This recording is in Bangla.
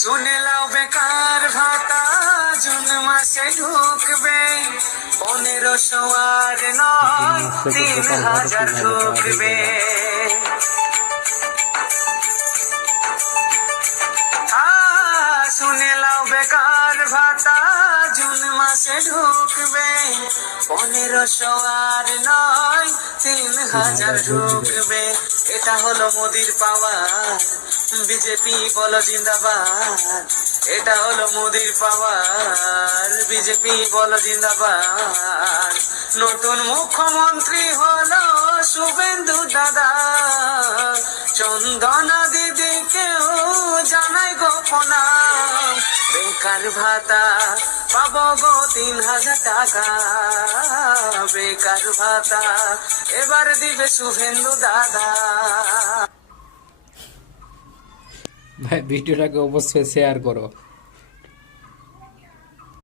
শুনে লাও বেকার ভাতা জুন মাসে ঢুকবে 1500 আর নয় 3000 ঢুকবে। শুনে লাও বেকার ভাতা জুন মাসে ঢুকবে 1500 আর নয় 3000 ঢুকবে। এটা হলো মোদির পাওয়ার, বিজেপি বলো জিন্দাবাদ। এটা হলো মোদির পাওয়ার, বিজেপি বলো জিন্দাবাদ। নতুন মুখ্যমন্ত্রী হলো শুভেন্দু দাদা, চন্দনা দিদিকেও জানাই গো প্রণাম। বেকার ভাতা পাবো গো 3000 টাকা, বেকার ভাতা এবার দিবে শুভেন্দু দাদা। ভাই ভিডিওটাকে অবশ্যই শেয়ার করো।